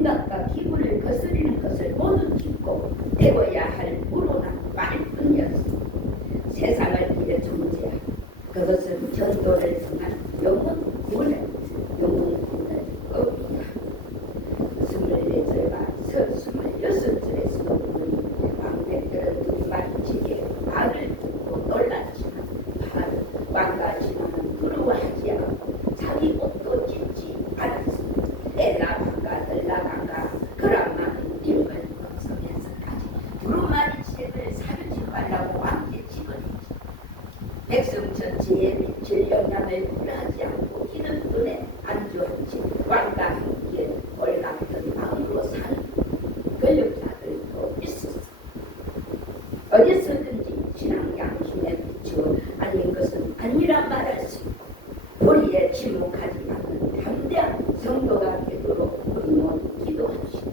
생각과 기분을 거스리는 것을 모두 딛고 되어야 할 무로나 말뿐 연습. 세상을 위해 존재하 그것은 전도를 성한 영혼군의 영혼군의 법이야. 24절과 26절에서 보니 왕백들은 둘이 마치게 말을 듣고 놀랐지만 왕과 신하는 부러워하지 않고 자기 옷도 찢지 않았습니다. 엘라방가 들라방가 그런 많은 힘을 걱정해서까지 두루마리책을 사르지 말라고 왕께 집어냈지. 백성 전체에 미칠 영향을 불하지 않고 기는 눈에 안주한지 왕과 함께 올라갔던 마음으로 사는 권력자들도 있었어. 어디서든지 신앙 양심에 비추어 아닌 것은 아니라 말할 수 있고 도리에 침묵하지 않는 담대한 성도가 되도록 우리는 기도합시다.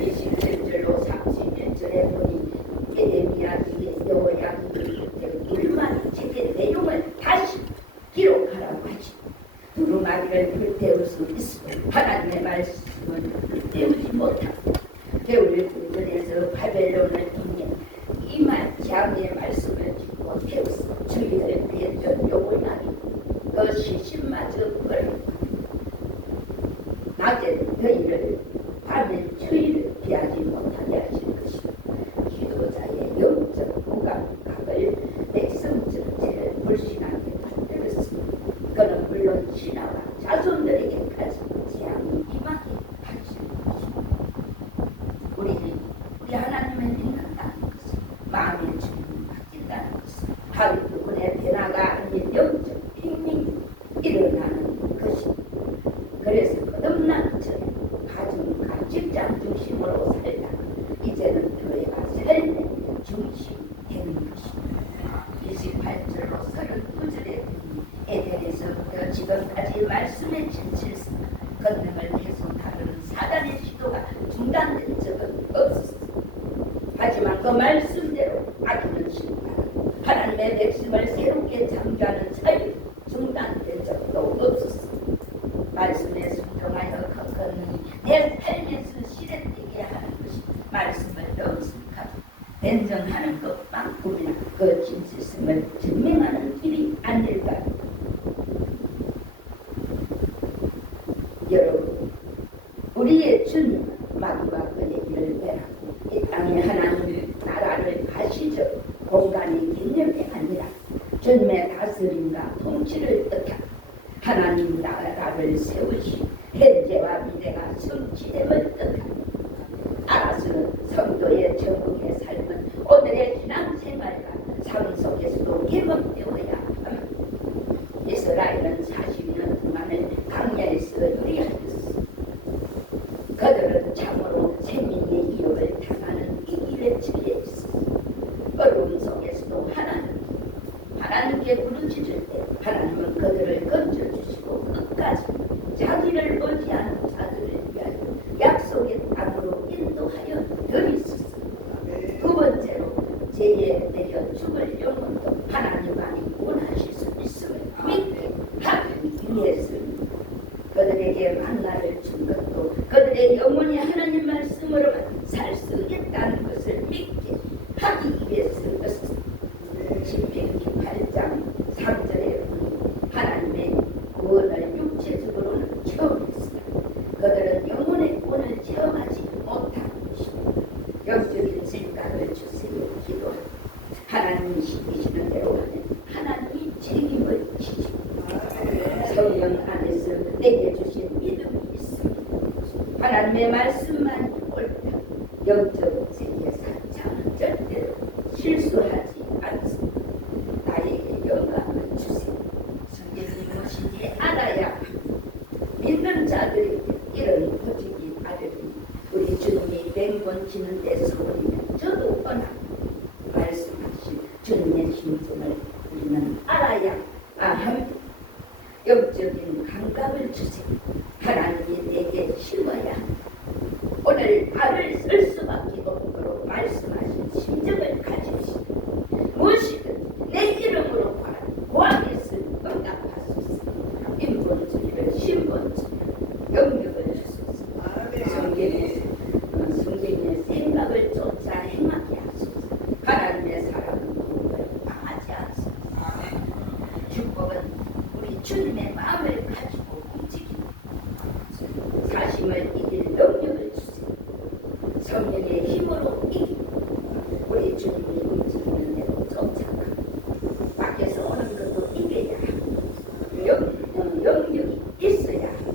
27절로 31절에 보니 예레미야의 여호야김의 두루마리 책의 내용을 다시 기록하라고 하지. 두루마리를 불태울 수 있으면 하나님의 말씀을 불태우지 못하고 겨울 군전에서 바벨론을 통해 이만 장의 말씀을 짓고 태웠어. 주의를 피했던 여호야김 그 시신마저 버리고 낮에는 더위를 밤엔 추위를 피하지 못하게 하신 것이다. 기도자의 영적 무감각을 백성 전체를 불신하게 만들었습니다. 그는 물론 신하와 자손들에게까지 재앙이 임하게 하시는 것입니다. 우리 하나님을 믿는다는 것은 마음의 주님을 맡긴다는 것은 하루 누구의 변화가 아닌 영적 핑링이 일어나는 것입니다. 그래서 거듭난 전에 가정과 직장 중심으로 살다가 이제는 교회가 삶의 중심이 되는 것입니다. 28절로 39절에 에덴에서부터 지금까지 말씀의 진실성 권능을 훼손하려는 사단의 시도가 중단된 적은 없었습니다. 하지만 그 말씀대로 악인을 신고하는 하나님의 백성을 새롭게 창조하는 사역이 중단된 적도 없었습니다. 말씀에 순종하여 그 권능이 내 삶에서 실현되게 하는 것이 말씀을 영습하고 변정하는 것만큼이나 그 진실성을 증명하는 일이 아닐까요? 여러분, 우리의 주님은 마귀와 그의 일을 멸하고 이 땅에 하나님의 나라를 가시죠. 공간의 개념이 아니라 주님의 다스림과 통치를 뜻하고 하나님 나라를 세우시 현재와 미래가 성취됨을 뜻합니다. 알아서는 성도의 전국의 삶은 오늘의 신앙생활과 삶 속에서도 개방되어야 합니다. 이스라엘은 40년 동안을 광야에서 유리하였습니다. 그들은 참으로 생명의 위협을 당하는 이 길에 처해 있습니다. 어려움 속에서도 하나님께 부르짖을 때 하나님은 그들을 건져주시고 끝까지 자기를 의지하는 자들을 위하여 약속의 땅으로 인도하여 드리셨습니다. 두 번째로 죄에 내려 죽을 영혼도 하나님만이 원하실 수 있음을 믿게 하기 위해서입니다. 그들에게 만나를 준 것도 그들의 영혼이 하나님 말씀으로만 살 수 있다는 것을 믿게 하기 위해서였습니다. 신명기 8장 3절에 보니 하나님의 구원을 육체적으로는 체험했으나 그들은 영혼의 구원을 체험하지 못한 것입니다. 영적인 생각을 주세요. 기도하고 하나님이 시키시는 대로 하면 하나님이 책임을 지시고 성령 안에서 내게 주신 믿음이 있습니다. 하나님의 말씀만 옳다. 영적 세계 사창은 절대로 실수하지 않습니다. 나에게 영감을 주세요. 성경이 무엇인지 알아야 믿는 자들에게 이런 고집이 아르니 우리 주님이 뱅번 치는 데 서울이면 저도 원합니다. 말씀하신 주님의 심정을 우리는 알아야 합니다. 영적인 감각을 주세요. 하나님이 내게 심어야 합니다. 오늘 말을 쓸 수밖에 없도록 말씀하신 심정을 가집시다. 무엇이든 내 이름으로 구하겠으니 응답하소서. 인본주의를 신본주의 영역을 주소서. 성경의 생각을 쫓아 행하게 하소서. 하나님의 사랑은 공부에 망하지 않소서. 축복은 우리 주님의 마음을 가지고 움직이는 사심을 이길 능력을 주세요. 성령의 힘으로 이기고 우리 주님이 움직이는 대로 쫓아가고 밖에서 오는 것도 이겨야 하고 영역이 있어야 하고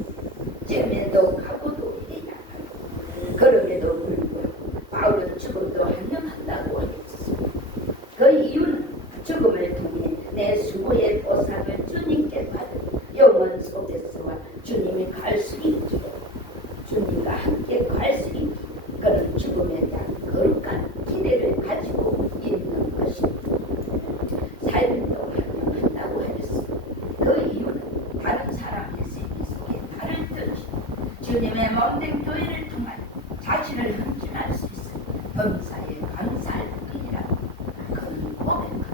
체면도 각오도 해야 하고 그럼에도 불구하고 바울은 죽음도 환영한다고 했습니다. 그 이유는 죽음을 통해 내 수고의 보상을 주님께 받은 영원 속에서와 주님이 갈 수 있도록 주님과 함께 갈 수 있도록 그런 죽음에 대한 거룩한 기대를 가지고 있는 것입니다. 삶도 환영한다고 하였습니다. 그 이유는 다른 사람의 세계 속에 달을 떨치고 주님의 몸된 교회를 통한 자신을 헌신할 수 있어 범사에 감사할 뿐이라고 그는 고백합니다.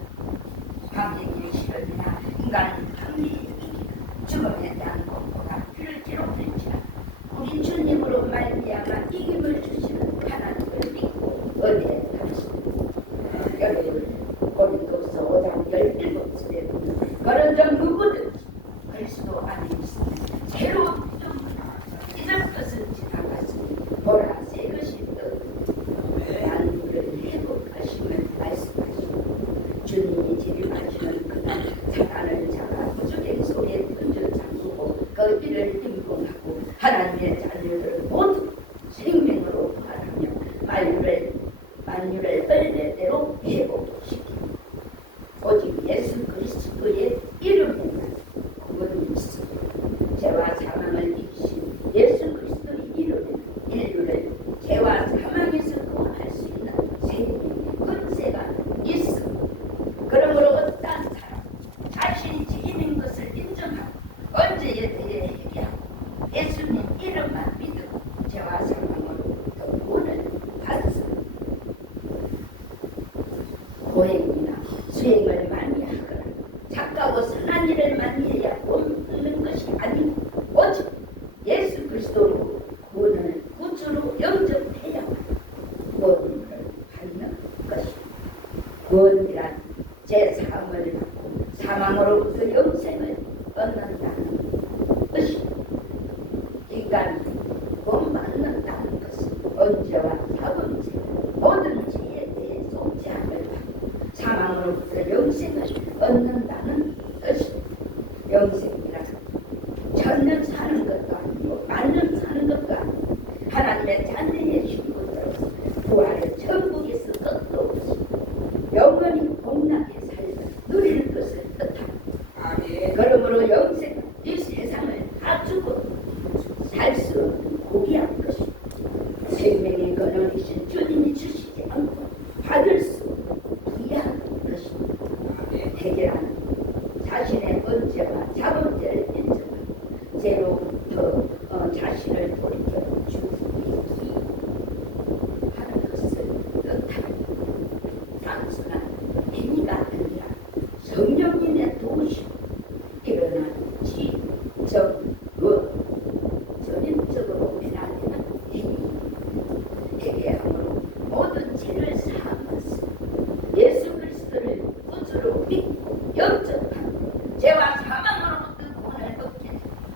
관객의 실험이나 인간 합리의 이기는 죽음에 대한 공포가 그를 괴롭힐지라 우리 주님으로 말미암아 이김을 주시는 하나님을 믿고 은혜합시다. 여러분 고린도서 5장 17절에 보면 그런 점 누구든지 그리스도 안에 있으면 새로운 피조물이라 이전 것은 지나갔으니 보라 새 것이 만물을 회복하심을 말씀하시고 주님이 재림하시는 그날 사단을 잡아 우주의 속에 던져 잠그고 그 일을 임공하고 하나님의 자녀들을 모두 생명으로 부활하며 만유를 은혜대로 회복시키고 오직 예수 그리스도의 이름에만 구원이 있습니다. 죄와 사망을 이기신 예수 그리스도의 이름에 인류를 죄와 사망에서 구원할 수 있는 생명의 권세가 있습니다. 그러므로 어떤 사람 자신이 죄인인 것을 인정하고 언제에 대해 회개하고 예수님 이름만 믿고 죄와 사망으로부터 구원을 받습니다. 고행이나 수행을 많이 하거나 착하고 선한 일을 많이 해야 돈 얻는 것이 아니고 오직 예수 그리스도로 구원을 구주로 영접해야만 구원을 받는 것입니다. 구원이란 제3을 받고 사망으로부터 영생을 얻는다는 것입니다. 인간이 구원받는다는 것은 언제와 사번째 모든 죄에 대해 속죄함을 받고 사망으로부터 영생을 얻는다는 것입니다. 영생이란 천년 사는 것도 아니고 만년 사는 것도 아니고 하나님의 자녀의 신분으로서 부활의 천국에서 끝도 없이 영원히 복락의 삶을 누릴 것을 뜻합니다. 그러므로 영생은 이 세상을 다 주고 살 수 없는 고귀한 것입니다. 생명의 근원이신 주님이 주시지 않고 받을 수 없는 귀한 것입니다. 해결하는 자신의 언제와 자본죄를 인정하고 죄로부터 자신을 돌이켜 주기 하는 것을 뜻합니다. 단순한 행위가 아니라 성령님의 도우심 일어나는 지정원 전인적으로 변화되는 행위 회개함으로 모든 죄를 사함받습니다. 예수 그리스도를 구주로 믿고 영접하고 죄와 사망으로부터 구원을 얻게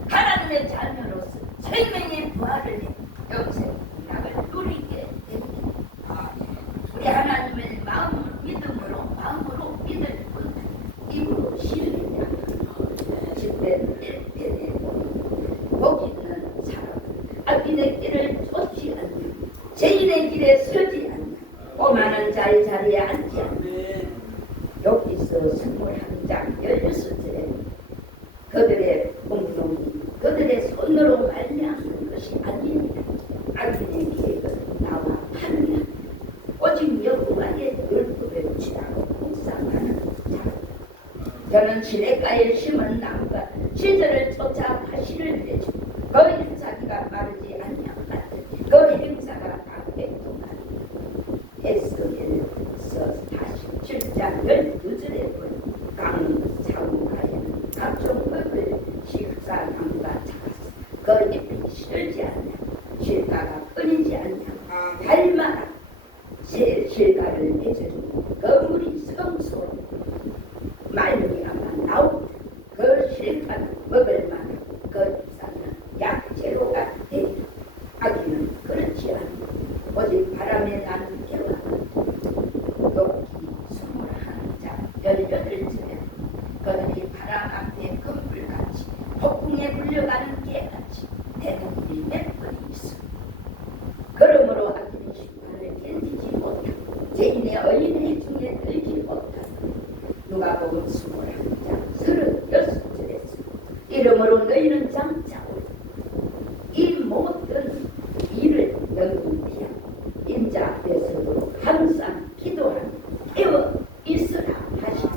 하나님의 자녀로서 생명의 부활을 해 영생 낙을 누리게 됩니다. 우리 하나님을 마음으로 믿을 뿐 입으로 신뢰하며 집대를 일편에 복 있는 사람 악인의 길을 쫓지 않는 죄인의 길에 서지 않는 오만한 자의 자리에 앉지 않는 여기서 선물 한 장 16절에 그들의 공동이 그들의 손으로 말미암는 것이 아닙니다. 악인의 계획은 나와 판이야. 오직 여호와의 율법에 취하고 묵상하는 자. 저는 시냇가에 심은 나무가 시절을 쫓아 가시를 내주고 그 행사기가 마르지 아니하거든 그 행사가 백동하니 에스겔서 47장 12절에 보니 강사무가에는 각종 먹을 실사나무가 작았어. 그 잎이 시들지 않냐 실가가 끊임 새 실과를 맺어주고 그 물이 성소로 말미암아 나오고 그 실과는 먹을 만한 그 잎사귀는 약재로가 되리라. 아기는 그렇지 않고 오직 바람에 나는 개와 높이 숨을 하는 자 18쯤에 그들이 바람 앞에 금불같이 폭풍에 불려가는 개같이 대부분이 몇 번이 있어. 그러므로 아기는 심판을 견디지 못하고 죄인의 어린애 중에 들지 못하고 누가복음 21장 36절에서 이러므로 너희는 장차 이 모든 일을 영원히하고 인자 앞에서도 항상 기도하며 깨어 있으라 하시고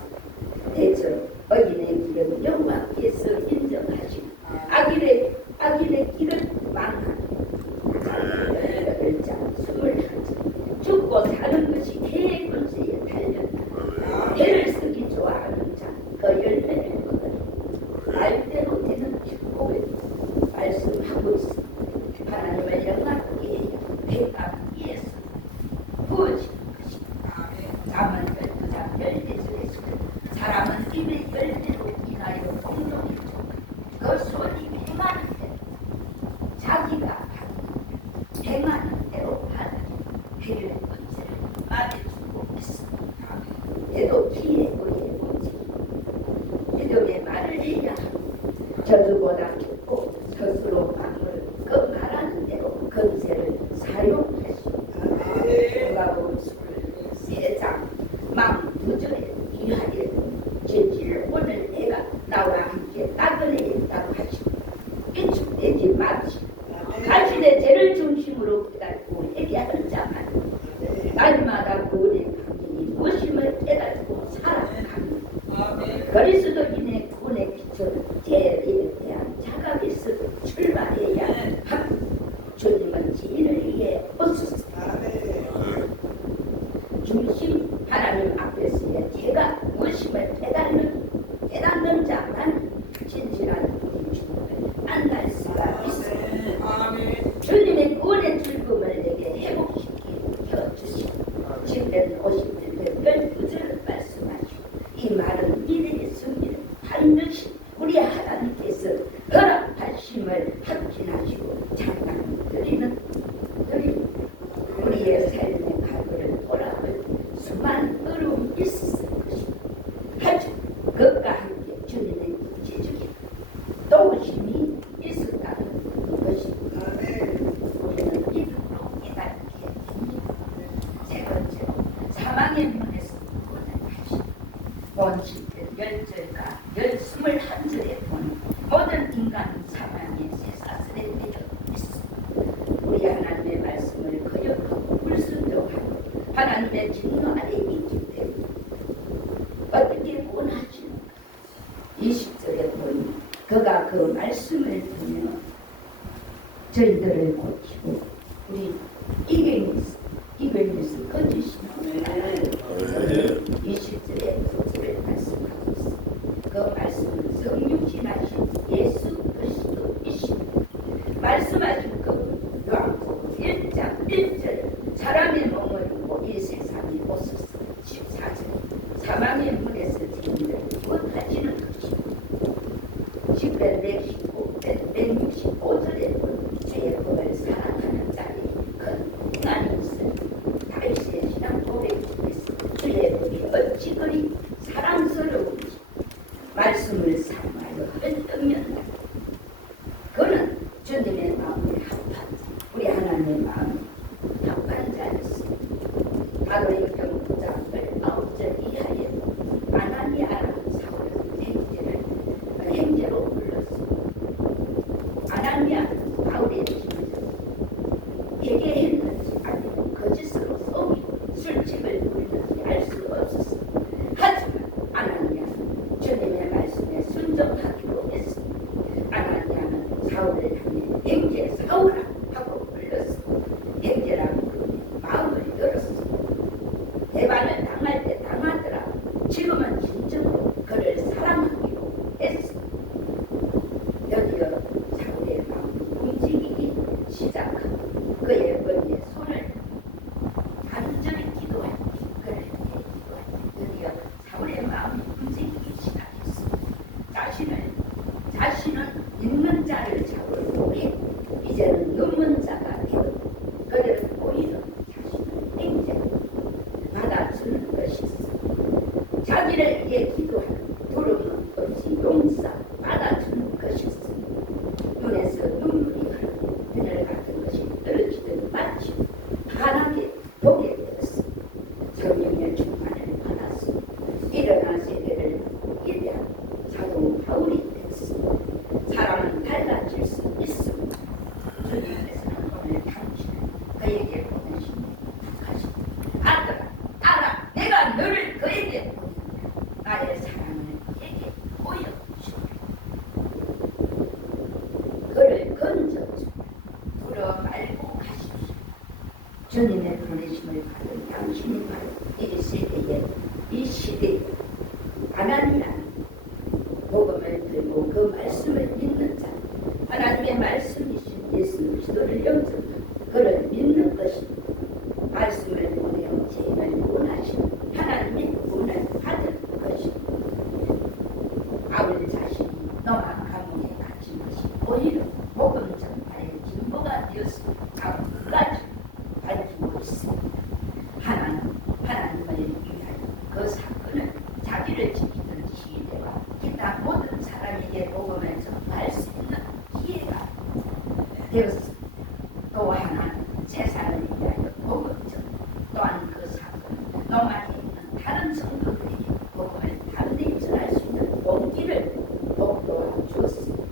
대저 어린의 길은 여호와께서 인정하시고 악인의 길은 망하니 18장 21절 죽고 사는 것이 개의 권세에 달렸다. 개를 쓰기 좋아하는 자 그 열매를 먹으리. 말대로 되는 축복을 말씀하고 있습니다. 하나님을 영광하게 해야 대가 위에서 부어지는 것입니다. 잠언 12장 12절에서 사람은 입의 열매로 인하여 공동이 그 손이 행하는 대로 자기가 행하는 대로 하는 해를 문제를 말해주고 있습니다. 대도 기에 의해 문제 믿음의 말을 해야 하고 저주보다 죽고 스스로 만물을 그 말하는 대로 건세를 사용하시고 누가복음 23장 막 2절에 이하에 진실을 오늘 내가 나와 함께 나그네 있다고 하시고 위축되지 마시고 자신의 죄를 중심으로 깨닫고 회개하는 자만 날마다 구원의 방법이 무엇임을 깨닫고 살아갑니다. 그리스도인의 구원의 기초는 죄에 대한 자각이 있어도 출발해야 합니다. 주님은 죄인을 위해 오셨습니다. 중심 하나님 앞에서의 죄가 무엇임을 깨닫는 자만 진실한 우리 주님을 만날 수가 있습니다. 주님의 구원의 즐거움을 내게 회복시켜 주시고 집된 51편 12절을 말씀하시고 이 말은 미래의 승리를 반드시 우리 하나님께서 허락하심을 확신하시고 장난 드리는 우리의 삶의 갈고를 돌아볼 수많은 어려움이 있을 것입니다. 하지만 그것과 함께 주님의 지적이 도우심이 있었다는 것입니다. 우리는 믿음으로 깨닫게 됩니다. 세 번째로 사망의 문에서 구원을 하시고 본시편 10절과 21절에 보는 모든 인간은 사망의 쇠사슬에 매여 있습니다. 우리 하나님의 말씀을 거역하고 불순종하고 하나님의 진노 아래 있기 때문에 어떻게 구원하시는가. 20절에 보니 그가 그 말씀을 듣면 저희들을 고치고 우리 이병에서 꺼주시는 20절에 그것을 말씀하고 있습니다. 그 말씀은 성육신하신 예수 그리스도이십니다. 말씀하신 그 요한복음 1장 1절 사람의 몸을 입고 이 세상에 오셔서 14절 사망의 문에서 죄인들을 구원하시는 것입니다. 10편 165절에 본 죄의 법을 사랑하는 자에게 큰 평안이 있으니 다윗의 신앙 고백 중에서 주의 법이 어찌 그리 사랑스러운지 말씀을 사모하여 헐떡는다. 그는 주님의 마음에 합한 우리 하나님의 마음에 합한 자였습니다. 사도행전 9장 19절 이하에 아나니아라는 사울을 행제로 불렀습니다. 아나니아는 바울의 집에서 회개했는지 아니면 거짓으로 속이고 술집을 부리는지 알 수 없었습니다. 하지만 아나니아는 주님의 말씀에 순종하기로 했습니다. 아나니아는 사울을 향해 행제 사울아 하고 불렀습니다. 행제라는 그 마음을 열었습니다. 대반을 당할 때 당하더라. 지금은 진정으로 그를 사랑하기로 했습니다. 여기서 사울의 마음이 움직이기 시작하고 그의 번뇌 그에게 보내시니 하시니 아들아 알아 내가 너를 그에게 보낸다. 나의 사랑을 그에게 보여주라. 그를 건져주라. 불어 말고 가십시오. 주님의 보내심을 받은 당신이 바로 이 세대에 이 시대에 하나님이라는 복음을 들고 그 말씀을 믿는 자, 하나님의 말씀이신 예수 그리스도를 영접하고 그를 믿는 것이 말씀을 보내어 죄인을 구원하시는 하나님의 구원을 받을 것이 아버지 자신이 너만 감옥에 갇힌 것이 오히려 복음 전파의 진보가 되었습니다. 그 가지 밝히고 있습니다. 하나님을 위하여 그 사건을 자기를 지키던 시대와 기타 모든 사람에게 복음을 전파할 수 있는 기회가 되었습니다. 또 하나는 세상을 위하여 복음 전파 또한 그 사건을 노마에 있는 다른 성도들에게 복음을 담대히 전할 수 있는 용기를 복도와 주었습니다.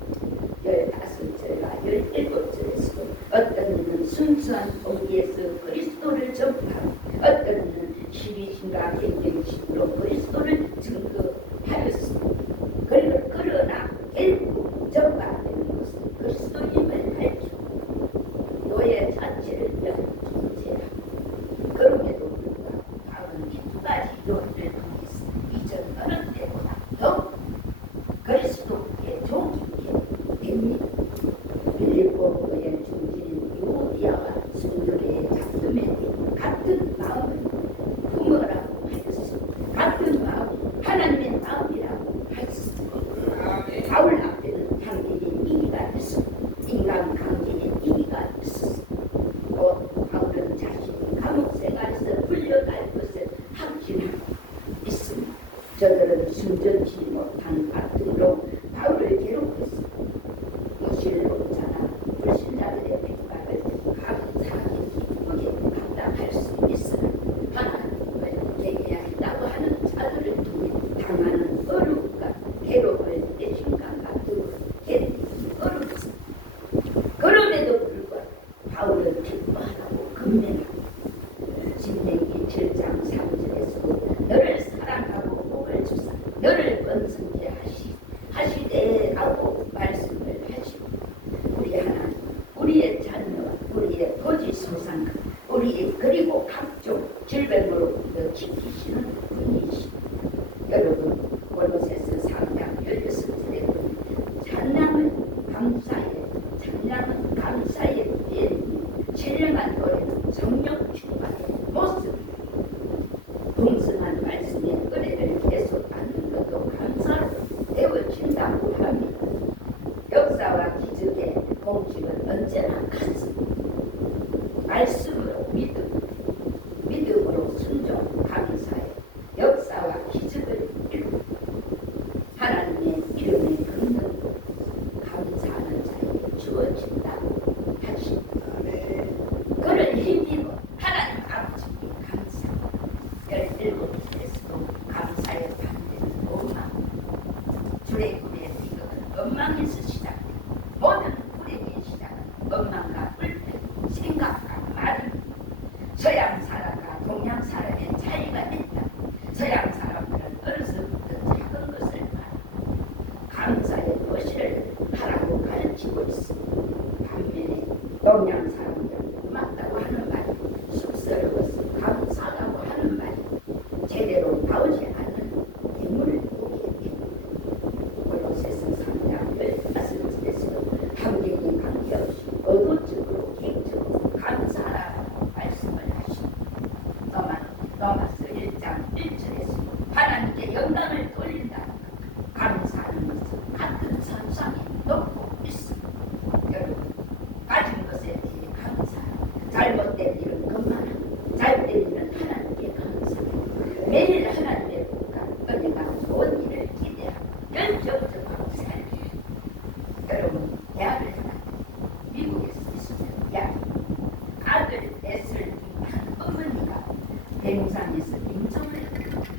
15절과 17절에서도 어떤 이는 순수한 동기에서 그리스도를 전파하고 어떤 이는 시기심과 경쟁심으로 그리스도를 증거하였습니다. 그러나 결국 전파되는 것은 그리스도임을 밝히고 노예 자체를 위한 존재하고 그럼에도 불구하고 바울은 이 두 가지 요인을 통해서 이전 어느 때보다 더 그리스도께 종기게 됩니다. 빌립보의 중진인 유오디아와 순교의 작품에 같은 마음을 품으라고 하였습니다. 같은 마음, 하나님의 마음이라고 하였습니다. 바울 앞에는 강진의 이기가 있었고 인간 강진의 이기가 있었습니다. 또 바울은 자신이 감옥 생활에서 풀려날 것을 확신하고 있습니다. 저들은 순전치 못한 같은로 바울을 괴롭혔습니다. 무신론자나 불신자들의 핍박을 감사하게 기쁘게 감당할 수 있으나 하나님을 경외한다고 하는 자들을 통해 당하는 어려움과 괴로움을 내 심감 같은 견디기 어렵습니다. 그럼에도 불구하고 바울은 기뻐하고 근면하고 신명기 7장 3절에서도 너를 사랑하고 복을 주사 너를 번성케 하시되라고 말씀을 하시고 우리 하나님 우리의 자녀와 우리의 거짓 소상 우리 그리고 각종 질병으로부터 지키시는 분이십니다. 여러분 골로새서 3장 16절에 보면 찬양은 감사의 예입니다. 신령한 노래는 성령 충만의 모습입니다. 풍성한 말씀의 은혜를 계속 받는 것도 감사로 되어진다고 합니다. 역사와 기적의 공식은 언제나 같습니다. 말씀으로 믿음으로 순종, 감사해 역사와 기적을 이루고 하나님의 이름에 걷는 감사하는 자에게 주어진다고 하십니다. 그를 힘입어 하나님 아버지께 감사합니다. 17절에서도 감사의 반대는 원망, 주례꾼의 비극은 원망에서 시작됩니다. 모든 불행의 시작은 원망과 불평, 생각과 말입니다. 서양 사람과 동양 사람의 차이가 있다. 서양 사람들은 어려서부터 작은 것을 말하고 감사의 도시를 하라고 가르치고 있습니다. 반면에 동양 사람들은 고맙다고 하는 말이 쑥스러워서 감사라고 하는 말이 제대로 나오지 않는 대물을 보게 됩니다. 골로새서 3장 15절에서도 환경에 관계없이 의도적으로 개인적으로 감사하라고 말씀을 하십니다. 로마서 1장 1절에서 하나님께 영광을 돌린다. 감사하는 것은 같은 선상에 놓고 있습니다. 여러분 가진 것에 대해 감사하고 잘못된 일은 그만하고 잘된 일은 하나님께 감사하고 매일 하나님의 복과 은혜가 좋은 일을 기대하고 열정적으로 살기. 여러분 대학을 다녔고 미국에서 있으면 아들 넷을 한 어머니가 뱅상에서 임종을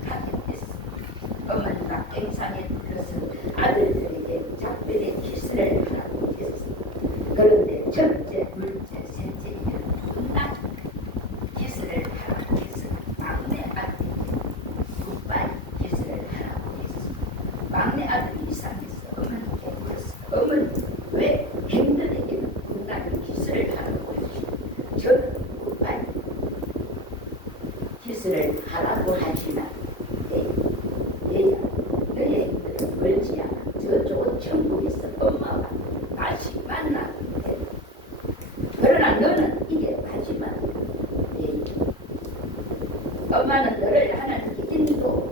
하게 됐습니다. 어머니가 뱅상에 불러서 아들들에게 작별의 키스를 하라고 했습니다. 그런데 첫째, 둘째, 셋째 이런 날 짓을 하라고 하지만 얘야 너의 힘들은 멀지 않아. 저쪽은 천국에서 엄마와 다시 만나. 그러나 너는 이게 마지막이야. 엄마는 너를 하나님께 인도